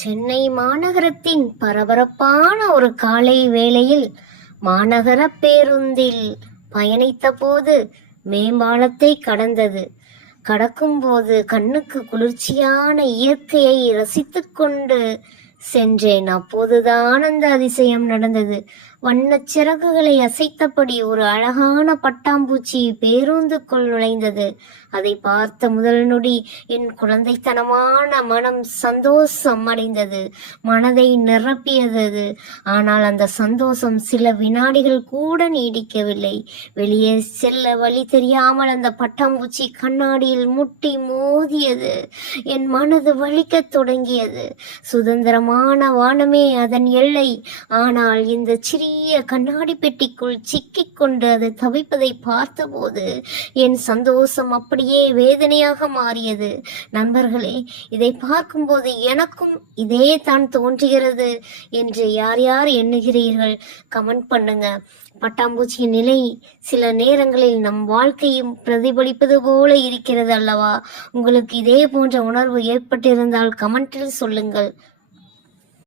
சென்னை மாநகரத்தின் பரபரப்பான ஒரு காலை வேளையில் மாநகர பேருந்தில் பயணித்த போது மேம்பாலத்தை கடக்கும்போது கண்ணுக்கு குளிர்ச்சியான இயற்கையை ரசித்துக் கொண்டு சென்றேன். அப்போதுதான் அந்த அதிசயம் நடந்தது. வண்ணச் சிறகுகளை அசைத்தபடி ஒரு அழகான பட்டாம்பூச்சி பேருந்துக்குள் நுழைந்தது. அதை பார்த்த முதல் நொடி என் குழந்தைத்தனமான மனம் சந்தோஷம் அடைந்தது, மனதை நிரப்பியது. ஆனால் அந்த சந்தோஷம் சில வினாடிகள் கூட நீடிக்கவில்லை. வெளியே செல்ல வழி தெரியாமல் அந்த பட்டாம்பூச்சி கண்ணாடியில் முட்டி மோதியது. என் மனது வலிக்கத் தொடங்கியது. சுதந்திரமான வானமே அதன் எல்லை. ஆனால் இந்த சிறிய கண்ணாடி பெட்டிக்குள் சிக்கிக்கொண்டு அது தவிப்பதை பார்த்தபோது என் சந்தோஷம் அப்படியே வேதனையாக மாறியது. நண்பர்களே, இதை பார்க்கும்போது எனக்கும் இதே தான் தோன்றுகிறது என்று யார் யார் எண்ணுகிறீர்கள்? கமெண்ட் பண்ணுங்க. பட்டாம்பூச்சியின் நிலை சில நேரங்களில் நம் வாழ்க்கையும் பிரதிபலிப்பது போல இருக்கிறது அல்லவா? உங்களுக்கு இதே போன்ற உணர்வு ஏற்பட்டிருந்தால் கமெண்டில் சொல்லுங்கள்.